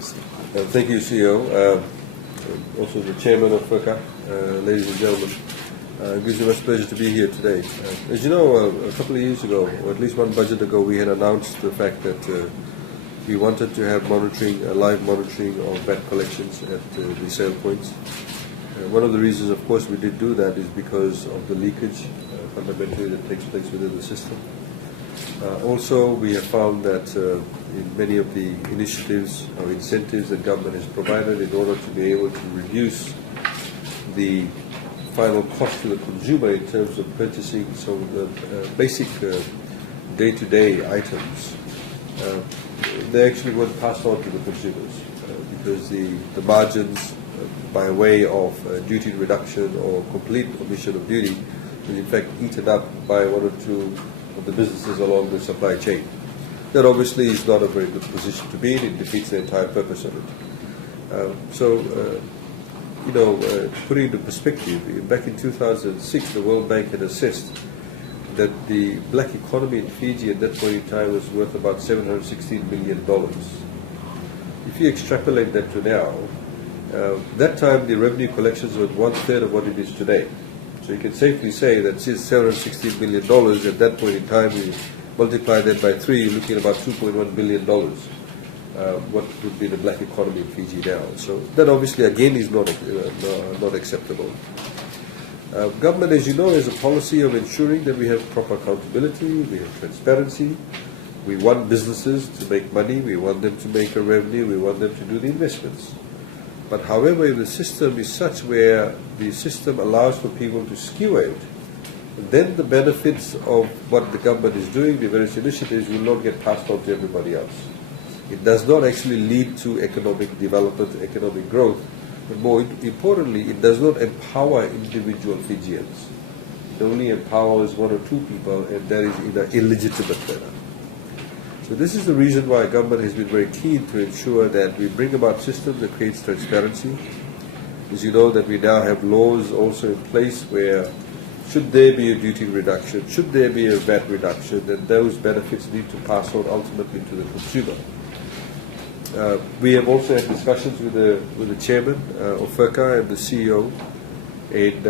Thank you, CEO. Also the chairman of FERCA, ladies and gentlemen. It gives me much pleasure to be here today. As you know, a couple of years ago, or at least one budget ago, we had announced the fact that we wanted to have monitoring, live monitoring of VAT collections at the sale points. One of the reasons, of course, we did do that is because of the leakage fundamentally that takes place within the system. Also, we have found that in many of the initiatives or incentives that government has provided in order to be able to reduce the final cost to the consumer in terms of purchasing some of the basic day-to-day items, they actually weren't passed on to the consumers because the margins by way of duty reduction or complete omission of duty is in fact eaten up by one or two of the businesses along the supply chain. That obviously is not a very good position to be in. It defeats the entire purpose of it. Putting into perspective, back in 2006, the World Bank had assessed that the black economy in Fiji at that point in time was worth about $716 million. If you extrapolate that to now, that time the revenue collections were 1/3 of what it is today. So you can safely say that since $716 million at that point in time, we multiply that by 3, you're looking at about $2.1 billion. What would be the black economy in Fiji now? So that obviously again is not acceptable. Government, as you know, has a policy of ensuring that we have proper accountability, we have transparency. We want businesses to make money, we want them to make a revenue, we want them to do the investments. But however, if the system is such where the system allows for people to skew it, then the benefits of what the government is doing, the various initiatives, will not get passed on to everybody else. It does not actually lead to economic development, economic growth, but more importantly, it does not empower individual Fijians. It only empowers one or two people, and that is in an illegitimate manner. So this is the reason why government has been very keen to ensure that we bring about systems that creates transparency. As you know, that we now have laws also in place where should there be a duty reduction, should there be a VAT reduction, then those benefits need to pass on ultimately to the consumer. We have also had discussions with the chairman of FERCA and the CEO, and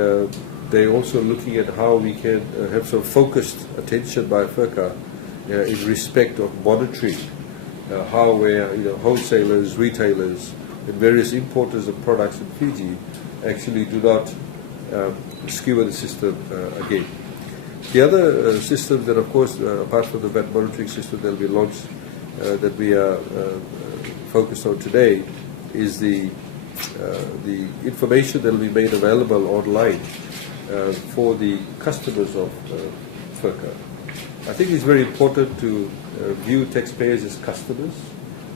they're also looking at how we can have some focused attention by FERCA in respect of monitoring how wholesalers, retailers, and various importers of products in Fiji actually do not skewer the system again. The other system that, of course, apart from the VAT monitoring system that will be launched, that we are focused on today, is the information that will be made available online for the customers of FERCA. I think it's very important to view taxpayers as customers.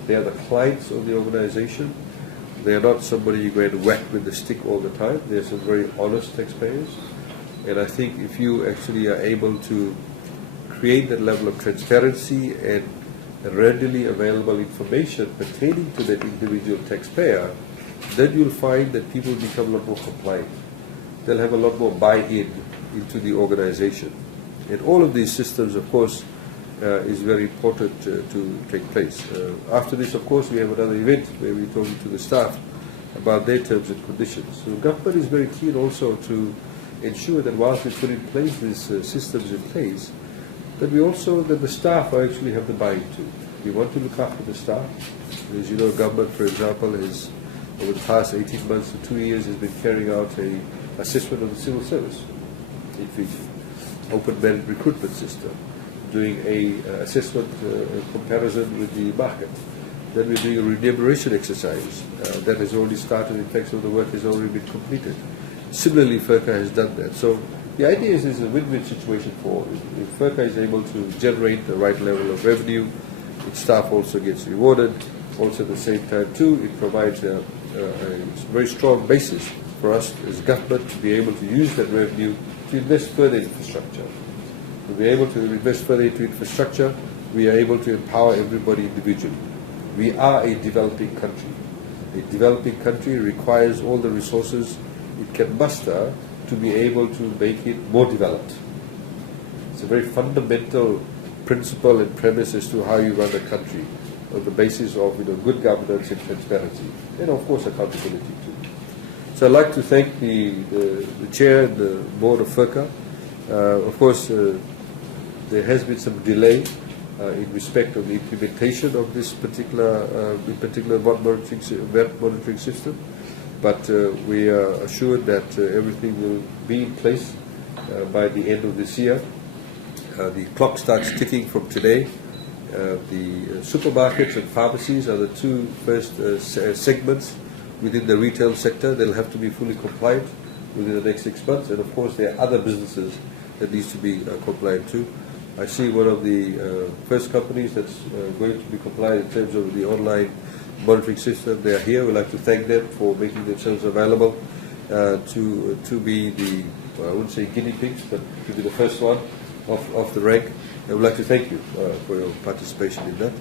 They are the clients of the organization. They are not somebody you go and whack with the stick all the time. They are some very honest taxpayers. And I think if you actually are able to create that level of transparency and readily available information pertaining to that individual taxpayer, then you'll find that people become a lot more compliant. They'll have a lot more buy-in into the organization. And all of these systems, of course, is very important to take place. After this, of course, we have another event where we're talking to the staff about their terms and conditions. So the government is very keen also to ensure that whilst we put in place these systems in place, that the staff actually have the buy-in to. We want to look after the staff. As you know, government, for example, has over the past 18 months to 2 years has been carrying out an assessment of the civil service in Fiji. Open merit recruitment system, doing a assessment comparison with the market. Then we're doing a remuneration exercise that has already started. In fact, some of the work has already been completed. Similarly, FERCA has done that. So the idea is it's a win-win situation for all. If FERCA is able to generate the right level of revenue, its staff also gets rewarded. Also at the same time too, it provides a very strong basis for us as government to be able to use that revenue to invest further in infrastructure. To be able to invest further into infrastructure, we are able to empower everybody individually. We are a developing country. A developing country requires all the resources it can muster to be able to make it more developed. It's a very fundamental principle and premise as to how you run a country. on the basis of good governance and transparency, and of course accountability too. So I'd like to thank the chair and the board of FIRCA. Of course, there has been some delay in respect of the implementation of this particular VAT monitoring system, but we are assured that everything will be in place by the end of this year. The clock starts ticking from today. The supermarkets and pharmacies are the two first segments within the retail sector. They'll have to be fully compliant within the next 6 months, and of course there are other businesses that needs to be compliant too. I see one of the first companies that's going to be compliant in terms of the online monitoring system. They are here. We'd like to thank them for making themselves available to be the, I wouldn't say guinea pigs, but to be the first one of the rank. I would like to thank you for your participation in that.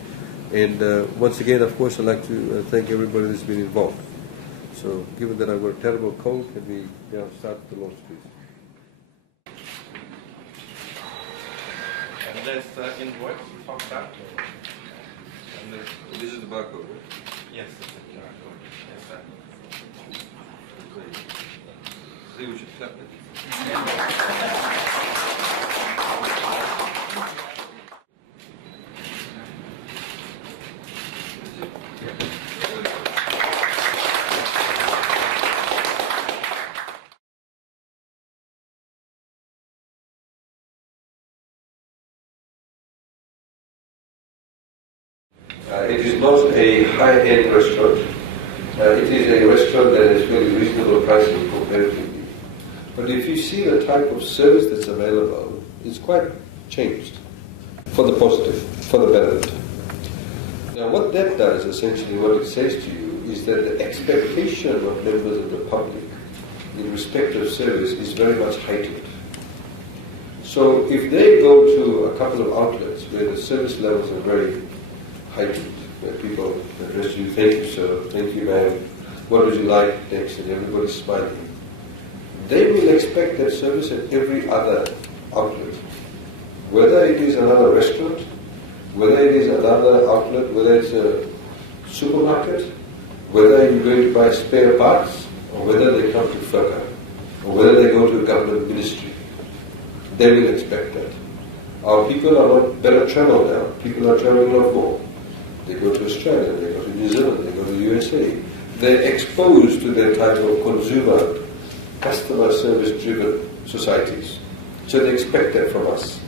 And once again, of course, I'd like to thank everybody that's been involved. So, given that I've got a terrible cold, can we start the launch, please? And that's the invoice from that. And this is the barcode, right? Yes, it's the barcode. Yes, sir. See, we should clap it. It is not a high-end restaurant. It is a restaurant that is very reasonable pricing comparatively. But if you see the type of service that's available, it's quite changed for the positive, for the benefit. Now what that does, essentially what it says to you, is that the expectation of members of the public in respect of service is very much heightened. So if they go to a couple of outlets where the service levels are very heightened, where people address you, thank you sir, thank you ma'am, what would you like next, and everybody's smiling, they will expect that service at every other outlet. Whether it is another restaurant, whether it is another outlet, whether it's a supermarket, whether you're going to buy spare parts, or whether they come to FIRCA, or whether they go to a government ministry, they will expect that. Our people are not better traveled now. People are traveling a lot more. They go to Australia, they go to New Zealand, they go to the USA. They're exposed to their type of consumer, customer service driven societies. So they expect that from us.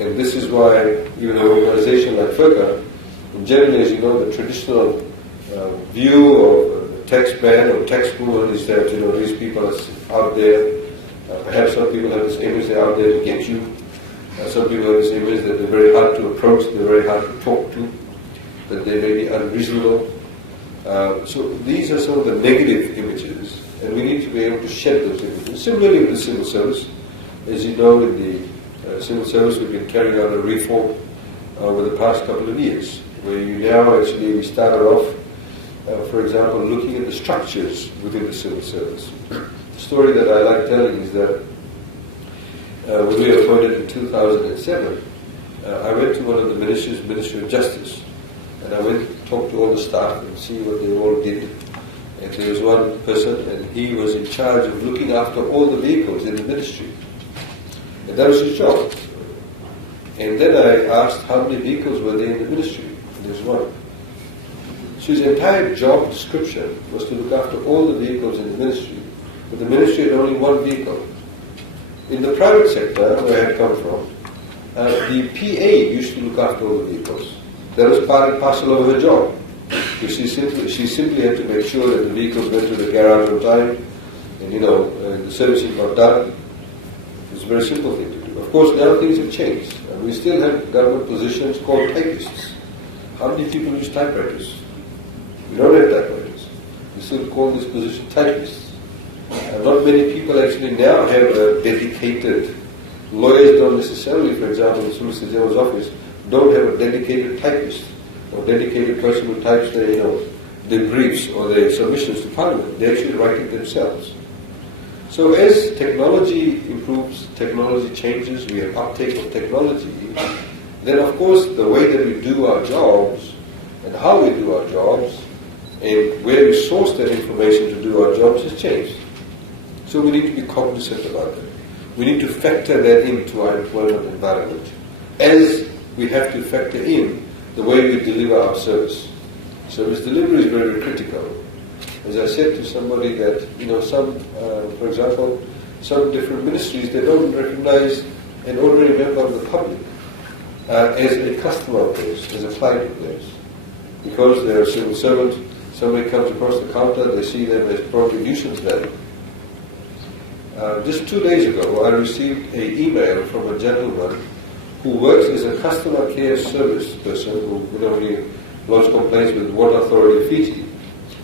And this is why even an organization like FIRCA, generally, as you know, the traditional view of tax man or tax woman is that these people are out there. Perhaps some people have this image they're out there to get you. Some people have this image that they're very hard to approach, they're very hard to talk to, that they may be unreasonable. So these are some of the negative images, and we need to be able to shed those images. Similarly with the civil service, as you know, in the civil service we've been carrying out a reform over the past couple of years, where you now actually, we started off, for example, looking at the structures within the civil service. The story that I like telling is that when we were appointed in 2007, I went to one of the ministries, Ministry of Justice, and I went to talk to all the staff and see what they all did. And there was one person, and he was in charge of looking after all the vehicles in the ministry. And that was his job. And then I asked how many vehicles were there in the ministry. And there was one. So his entire job description was to look after all the vehicles in the ministry. But the ministry had only one vehicle. In the private sector, where I had come from, the PA used to look after all the vehicles. That was part and parcel of her job. She simply had to make sure that the vehicles went to the garage on time, and the servicing got done. It's a very simple thing to do. Of course, now things have changed. And we still have government positions called typists. How many people use typewriters? We don't have typewriters. We still call this position typists. And not many people actually now have a dedicated, lawyers don't necessarily, for example, in the Solicitor General's office, don't have a dedicated typist or dedicated person who types their briefs or their submissions to Parliament. They actually write it themselves. So as technology improves, technology changes, we have uptake of technology, then of course the way that we do our jobs and how we do our jobs and where we source that information to do our jobs has changed. So we need to be cognizant about that. We need to factor that into our employment environment, as we have to factor in the way we deliver our service. Service delivery is very critical. As I said to somebody that, for example, some different ministries, they don't recognize an ordinary member of the public as a customer of theirs, as a client of theirs. Because they're a civil servant, somebody comes across the counter, they see them as probably nuisance value. Just 2 days ago, I received an email from a gentleman who works as a customer care service person who he lodges complaints with the Water Authority of Fiji.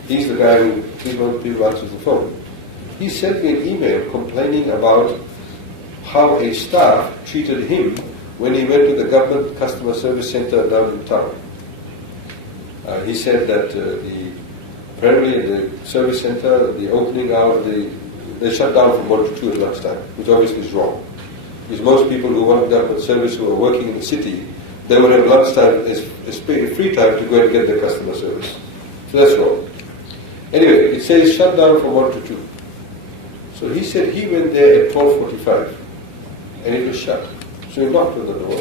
He's the guy who people answers the phone. He sent me an email complaining about how a staff treated him when he went to the government customer service center down in town. He said that apparently in the service center, the opening hour, they shut down from 1 to 2 at lunchtime, which obviously is wrong. Because most people who want government service who are working in the city, they would have lunchtime as free time to go and get their customer service. So that's wrong. Anyway, it says shut down from 1 to 2. So he said he went there at 12:45 and it was shut. So he knocked on the door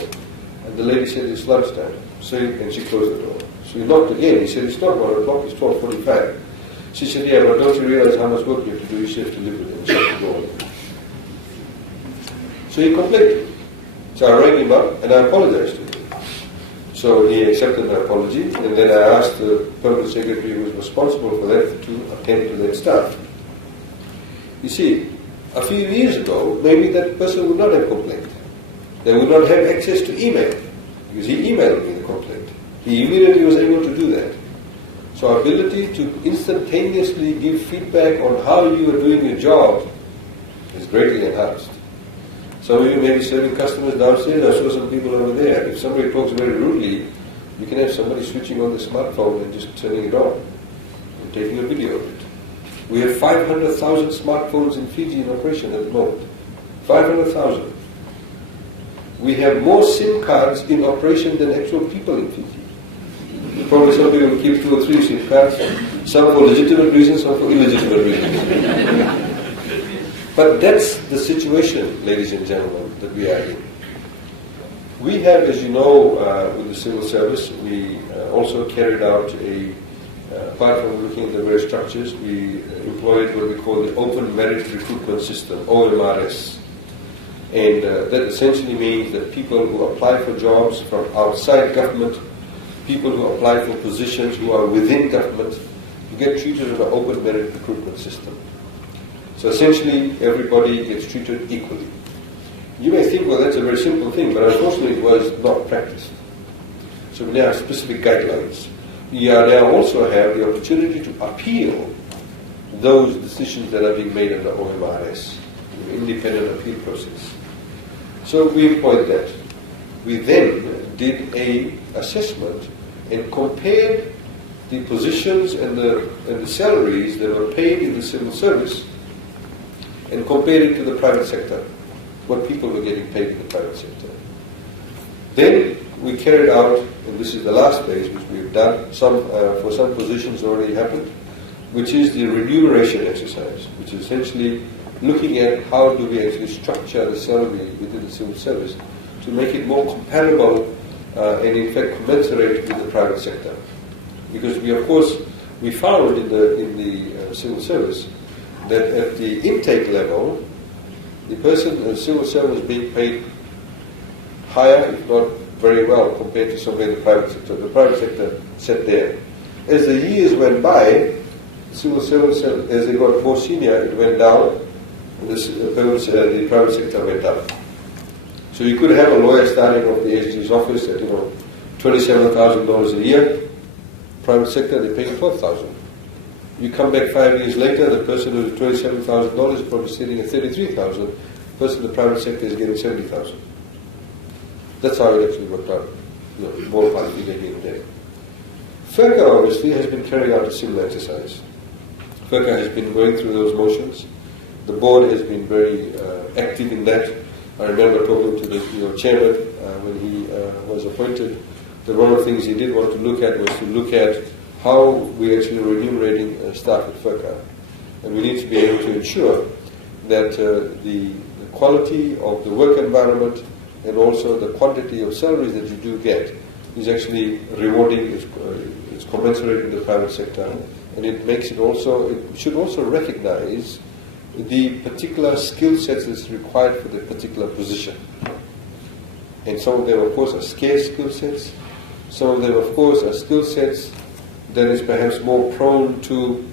and the lady said it's lunchtime. And she closed the door. So he knocked again. He said it's not 1 o'clock, it's 12:45. She said, yeah, but don't you realize how much work you have to do? You have to live with it and shut the door. So he complained. So I rang him up and I apologized to him. So he accepted my apology, and then I asked the permanent secretary who was responsible for that to attend to that staff. You see, a few years ago, maybe that person would not have complained. They would not have access to email, because he emailed me the complaint. He immediately was able to do that. So our ability to instantaneously give feedback on how you are doing your job is greatly enhanced. Some of you may be serving customers downstairs. I saw some people over there. If somebody talks very rudely, you can have somebody switching on the smartphone and just turning it on and taking a video of it. We have 500,000 smartphones in Fiji in operation at the moment. 500,000. We have more SIM cards in operation than actual people in Fiji. Probably some people keep 2 or 3 SIM cards, some for legitimate reasons, some for illegitimate reasons. But that's the situation, ladies and gentlemen, that we are in. We have, as you know, with the civil service, we also carried out apart from looking at the various structures, we employed what we call the Open Merit Recruitment System, OMRS. And that essentially means that people who apply for jobs from outside government, people who apply for positions who are within government, get treated in an open merit recruitment system. So essentially, everybody gets treated equally. You may think, well, that's a very simple thing, but unfortunately it was not practiced. So we now have specific guidelines. We now also have the opportunity to appeal those decisions that are being made under OMRS, the independent appeal process. So we employed that. We then did an assessment and compared the positions and the salaries that were paid in the civil service and compared it to the private sector, what people were getting paid in the private sector. Then we carried out, and this is the last phase which we've done, for some positions already happened, which is the remuneration exercise, which is essentially looking at how do we actually structure the salary within the civil service to make it more comparable and in fact commensurate with the private sector. Because we found in the civil service that at the intake level, the person in the civil service was being paid higher, if not very well, compared to somebody in the private sector. The private sector sat there. As the years went by, the civil service, as they got more senior, it went down, and the private sector went up. So you could have a lawyer starting off the SG's office at $27,000 a year. Private sector, they pay $12,000. You come back 5 years later, the person who's $27,000 is probably sitting at $33,000. The person in the private sector is getting $70,000. That's how it actually worked out. Ballpark figure here and there. FERCA obviously has been carrying out a similar exercise. FERCA has been going through those motions. The board has been very active in that. I remember talking to the chairman when he was appointed that one of the things he did want to look at was to look at how we're actually remunerating staff at FERCA. And we need to be able to ensure that the quality of the work environment and also the quantity of salaries that you do get is actually rewarding, it's commensurate with the private sector, and it makes it also, it should also recognize the particular skill sets that's required for the particular position. And some of them, of course, are scarce skill sets. Some of them, of course, are skill sets that is perhaps more prone to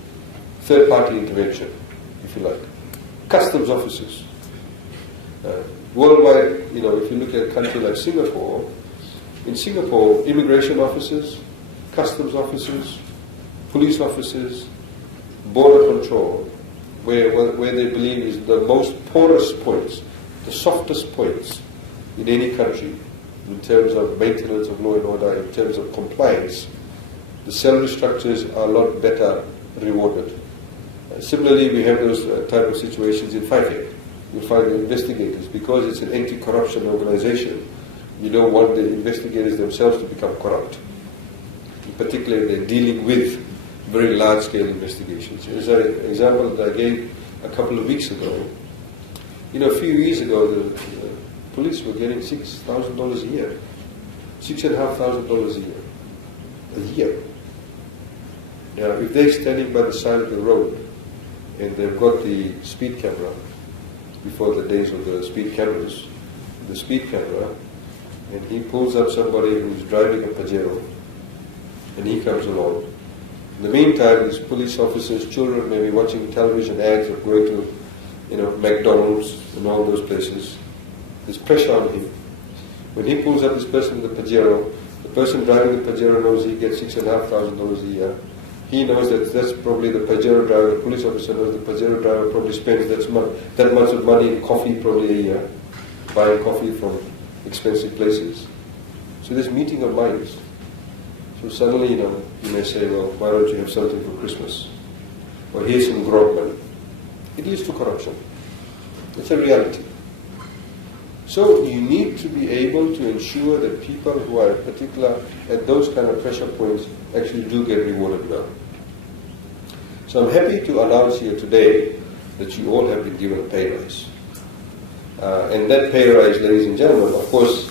third-party intervention, if you like. Customs officers. Worldwide, if you look at a country like Singapore, in Singapore, immigration officers, customs officers, police officers, border control, where they believe is the most porous points, the softest points in any country in terms of maintenance of law and order, in terms of compliance, the salary structures are a lot better rewarded. Similarly, we have those type of situations in FIFEC. You'll find the investigators, because it's an anti-corruption organization, you don't want the investigators themselves to become corrupt. Particularly, they're dealing with very large-scale investigations. As an example that I gave a couple of weeks ago, a few years ago, the police were getting $6,000 a year, $6,500 a year. A year. Now, if they're standing by the side of the road and they've got the speed camera, before the days of the speed cameras, the speed camera, and he pulls up somebody who's driving a Pajero, and he comes along. In the meantime, these police officers' children may be watching television ads or going to, McDonald's and all those places. There's pressure on him. When he pulls up this person with the Pajero, the person driving the Pajero knows he gets $6,500 a year. He knows that that's probably the Pajero driver, the police officer knows the Pajero driver probably spends that much of money in coffee probably a year, buying coffee from expensive places. So there's meeting of minds. So suddenly, you may say, well, why don't you have something for Christmas? Or here's some grog money. It leads to corruption. It's a reality. So you need to be able to ensure that people who are particular at those kind of pressure points actually do get rewarded well. So I'm happy to announce here today that you all have been given a pay rise. And that pay rise, ladies and gentlemen, of course,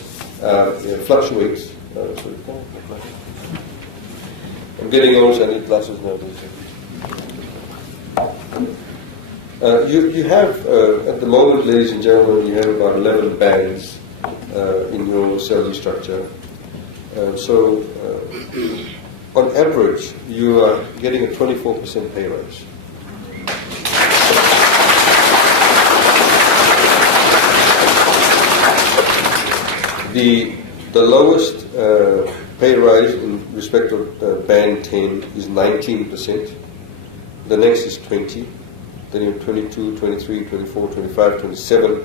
fluctuates. I'm getting old, so I need glasses now. You have, at the moment, ladies and gentlemen, you have about 11 bands in your salary structure. So, on average, you are getting a 24% pay rise. The lowest pay rise in respect of band 10 is 19%. The next is 20%. Then you have 22, 23, 24, 25, 27,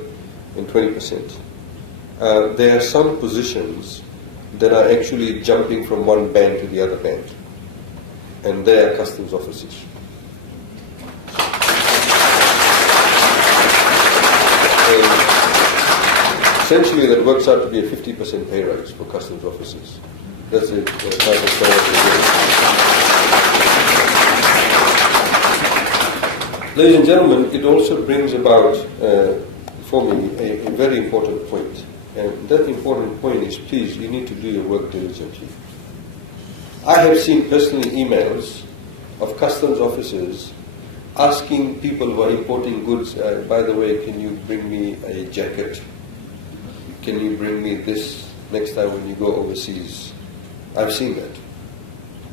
and 20%. There are some positions that are actually jumping from one band to the other band. And they are customs officers. And essentially, that works out to be a 50% pay rise for customs officers. That's the type of pay rise. Ladies and gentlemen, it also brings about, for me, a very important point. And that important point is, please, you need to do your work diligently. I have seen personally emails of customs officers asking people who are importing goods, by the way, can you bring me a jacket? Can you bring me this next time when you go overseas? I've seen that.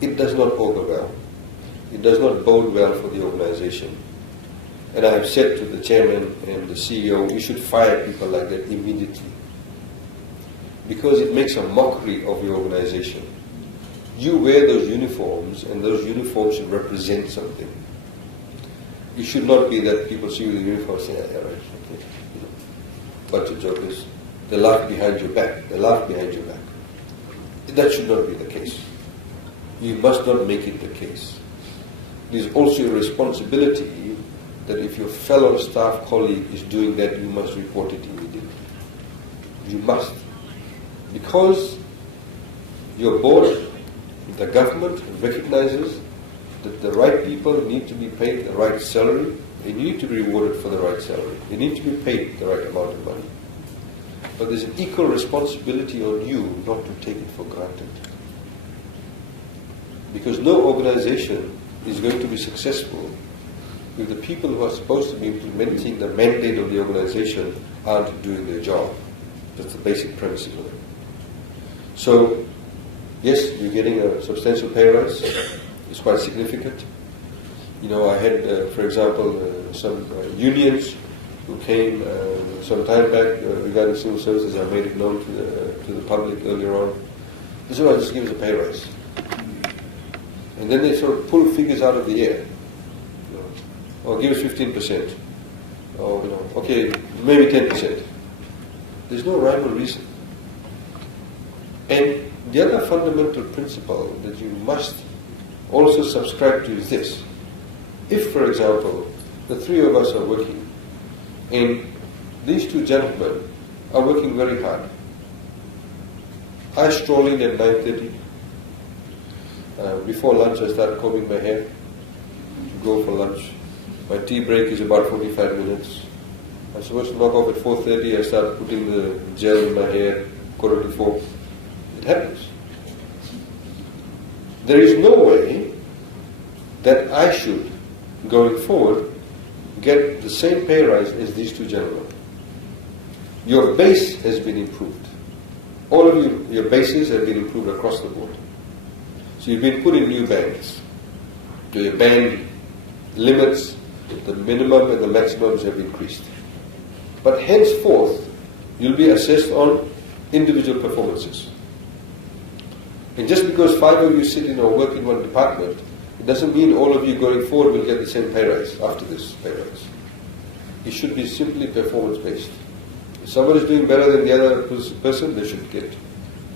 It does not augur well. It does not bode well for the organization. And I have said to the chairman and the CEO, you should fire people like that immediately. Because it makes a mockery of your organization. You wear those uniforms, and those uniforms should represent something. It should not be that people see you in the uniform and say, yeah, right, okay. Bunch of jokers. They laugh behind your back. They laugh behind your back. That should not be the case. You must not make it the case. It is also a responsibility that if your fellow staff colleague is doing that, you must report it immediately. You must. Because your board, the government recognizes that the right people need to be paid the right salary, they need to be rewarded for the right salary, they need to be paid the right amount of money. But there's an equal responsibility on you not to take it for granted. Because no organization is going to be successful if the people who are supposed to be implementing the mandate of the organization aren't doing their job. That's the basic premise of it. So, yes, you're getting a substantial pay rise. It's quite significant. You know, I had, for example, some unions who came some time back regarding civil services. I made it known to the public earlier on. They said, "Well, just give us a pay rise." And then they sort of pull figures out of the air. You know, "Oh, give us 15%. Oh, you know, okay, maybe 10%. There's no rhyme or reason. And the other fundamental principle that you must also subscribe to is this. If, for example, the three of us are working, and these two gentlemen are working very hard. I stroll in at 9:30. Before lunch I start combing my hair to go for lunch. My tea break is about 45 minutes. I'm supposed to knock off at 4:30. I start putting the gel in my hair, 4:45. It happens. There is no way that I should, going forward, get the same pay rise as these two gentlemen. Your base has been improved. All of you, your bases have been improved across the board. So you've been put in new bands. Your band limits, the minimum and the maximums have increased. But henceforth, you'll be assessed on individual performances. And just because 5 of you sit in or work in one department, it doesn't mean all of you going forward will get the same pay rise after this pay rise. It should be simply performance-based. If somebody is doing better than the other person, they should get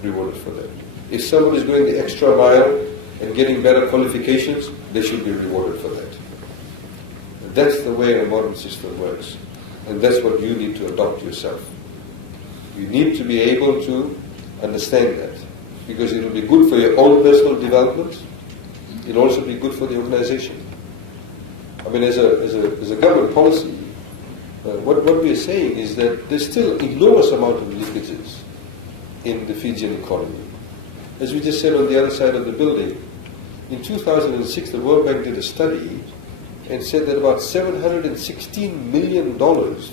rewarded for that. If somebody is going the extra mile and getting better qualifications, they should be rewarded for that. And that's the way a modern system works. And that's what you need to adopt yourself. You need to be able to understand that. Because it will be good for your own personal development. It will also be good for the organization. I mean, as a government policy, what we are saying is that there's still enormous amount of leakages in the Fijian economy. As we just said on the other side of the building, in 2006 the World Bank did a study and said that about $716 million,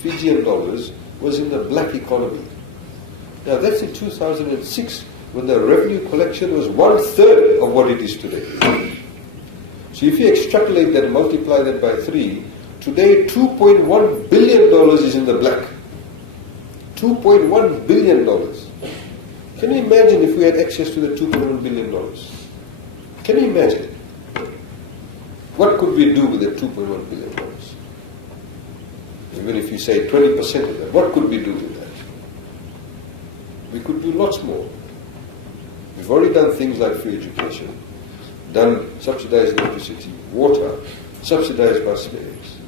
Fijian dollars, was in the black economy. Now that's in 2006 when the revenue collection was 1/3 of what it is today. So if you extrapolate that and multiply that by 3, today $2.1 billion is in the black. $2.1 billion. Can you imagine if we had access to the $2.1 billion? Can you imagine? What could we do with the $2.1 billion? Even if you say 20% of that, what could we do with that? We could do lots more. We've already done things like free education, done subsidized electricity, water, subsidized bus fares,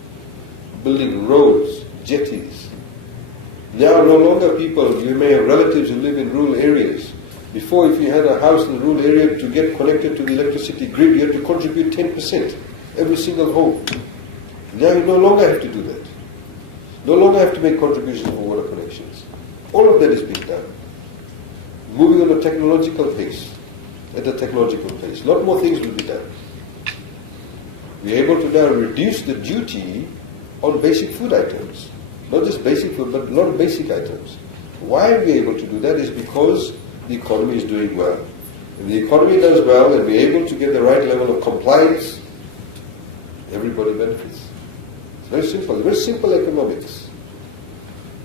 building roads, jetties. Now no longer people, you may have relatives who live in rural areas. Before, if you had a house in a rural area, to get connected to the electricity grid, you had to contribute 10%, every single home. Now you no longer have to do that. No longer have to make contributions for water connections. All of that is being done. Moving on a technological pace, at a technological pace. A lot more things will be done. We're able to now reduce the duty on basic food items. Not just basic food, but a lot of basic items. Why are we able to do that is because the economy is doing well. If the economy does well and we're able to get the right level of compliance, everybody benefits. It's very simple economics.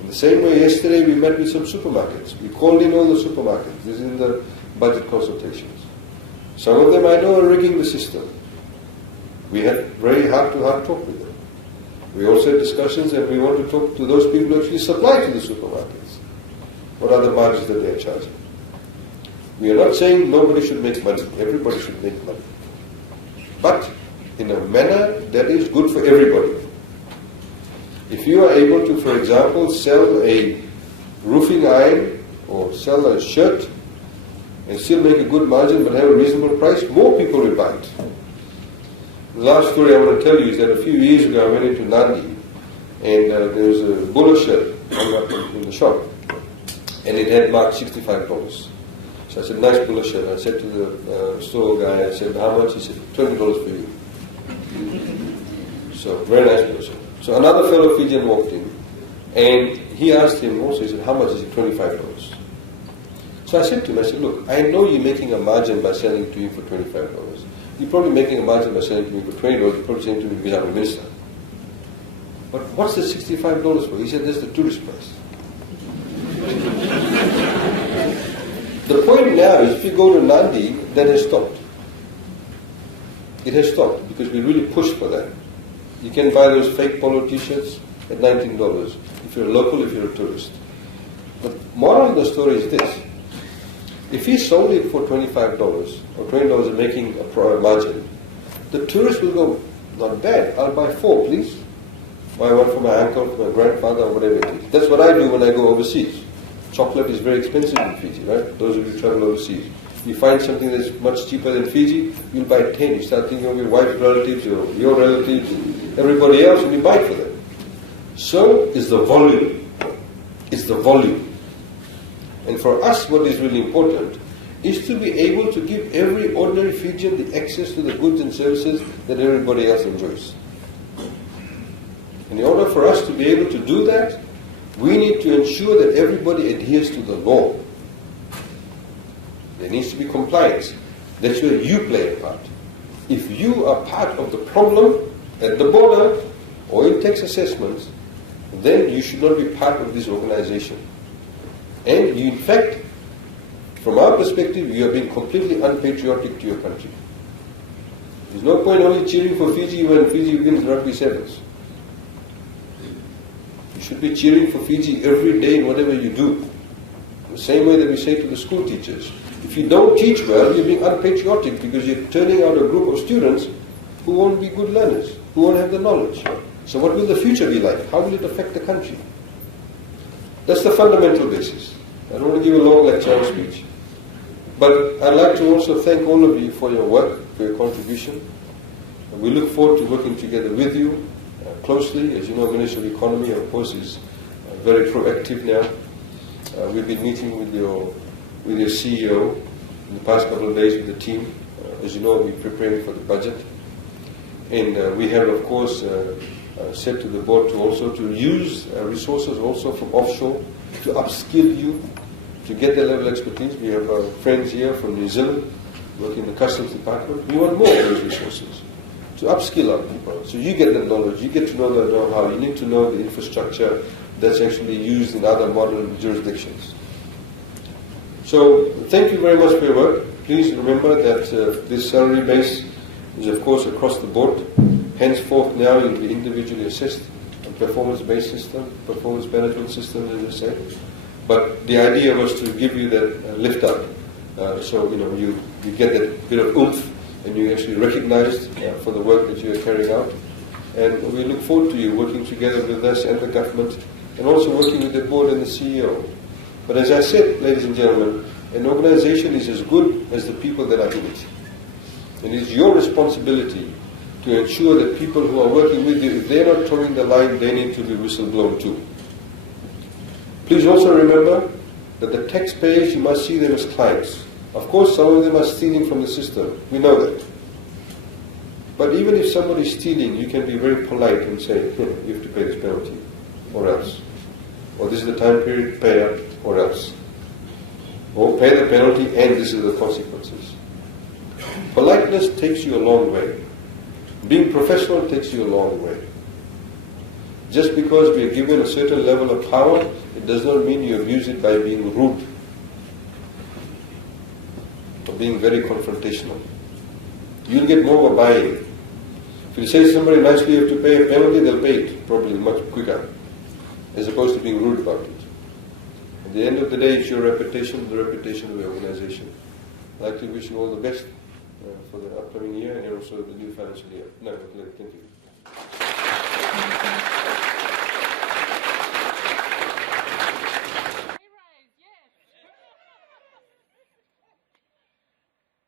In the same way, yesterday we met with some supermarkets. We called in all the supermarkets. This is in the budget consultations. Some of them I know are rigging the system. We had very heart-to-heart talk with them. We also had discussions and we want to talk to those people who actually supply to the supermarkets. What are the margins that they are charging? We are not saying nobody should make money. Everybody should make money. But in a manner that is good for everybody. If you are able to, for example, sell a roofing iron or sell a shirt and still make a good margin but have a reasonable price, more people will buy it. The last story I want to tell you is that a few years ago I went into Nandi, and there was a buller shirt hung up in the shop, and it had marked $65. So I said, nice buller shirt. I said to the store guy, I said, how much? He said, $20 for you. So, very nice buller shirt. So another fellow Fijian walked in, and he asked him also, he said, how much is it? $25. So I said to him, I said, look, I know you're making a margin by selling it to you for $25. You're probably making a margin by selling it to me for $20. You're probably saying to me, because I'm a minister. But what's the $65 for? He said, that's the tourist price. The point now is, if you go to Nandi, that has stopped. It has stopped because we really pushed for that. You can buy those fake polo t-shirts at $19 if you're a local, if you're a tourist. The moral of the story is this. If he sold it for $25 or $20 and making a margin, the tourist will go, not bad, I'll buy 4, please. Buy one for my uncle, for my grandfather, or whatever it is. That's what I do when I go overseas. Chocolate is very expensive in Fiji, right? Those of you who travel overseas. You find something that's much cheaper than Fiji, you'll buy 10. You start thinking of your wife's relatives, your relatives, and everybody else, and you buy for them. So is the volume. It's the volume. And for us, what is really important is to be able to give every ordinary Fijian the access to the goods and services that everybody else enjoys. And in order for us to be able to do that, we need to ensure that everybody adheres to the law. There needs to be compliance. That's where you play a part. If you are part of the problem at the border or in tax assessments, then you should not be part of this organization. And you, in fact, from our perspective, you are being completely unpatriotic to your country. There's no point only cheering for Fiji when Fiji wins rugby sevens. You should be cheering for Fiji every day in whatever you do. The same way that we say to the school teachers, if you don't teach well, you're being unpatriotic because you're turning out a group of students who won't be good learners, who won't have the knowledge. So what will the future be like? How will it affect the country? That's the fundamental basis. I don't want to give a long lecture or speech. But I'd like to also thank all of you for your work, for your contribution. And we look forward to working together with you closely. As you know, Minister of Economy, of course, is very proactive now. We've been meeting with your CEO in the past couple of days with the team. As you know, we're preparing for the budget. And we have, of course, said to the board to use resources also from offshore to upskill you, to get the level of expertise. We have friends here from New Zealand working in the Customs Department. We want more of those resources to upskill our people. So you get the knowledge, you get to know the know-how, you need to know the infrastructure that's actually used in other modern jurisdictions. So thank you very much for your work. Please remember that this salary base is of course across the board. Henceforth now you'll be individually assessed, a performance-based system, performance management system, as I said. But the idea was to give you that lift up, so you get that bit of oomph and you're actually recognized for the work that you are carrying out. And we look forward to you working together with us and the government, and also working with the board and the CEO. But as I said, ladies and gentlemen, an organization is as good as the people that are in it. And it's your responsibility to ensure that people who are working with you, if they're not towing the line, they need to be whistle-blown too. Please also remember that the taxpayers, you must see them as clients. Of course, some of them are stealing from the system. We know that. But even if somebody's stealing, you can be very polite and say, you have to pay this penalty, or else. Or this is the time period, pay up, or else. Or pay the penalty, and this is the consequences. Politeness takes you a long way. Being professional takes you a long way. Just because we are given a certain level of power, it does not mean you abuse it by being rude or being very confrontational. You'll get more of a buy-in. If you say to somebody nicely you have to pay a penalty, they'll pay it probably much quicker, as opposed to being rude about it. At the end of the day, it's your reputation, the reputation of the organization. I'd like to wish you all the best for the upcoming year and also the new financial year. No, thank you.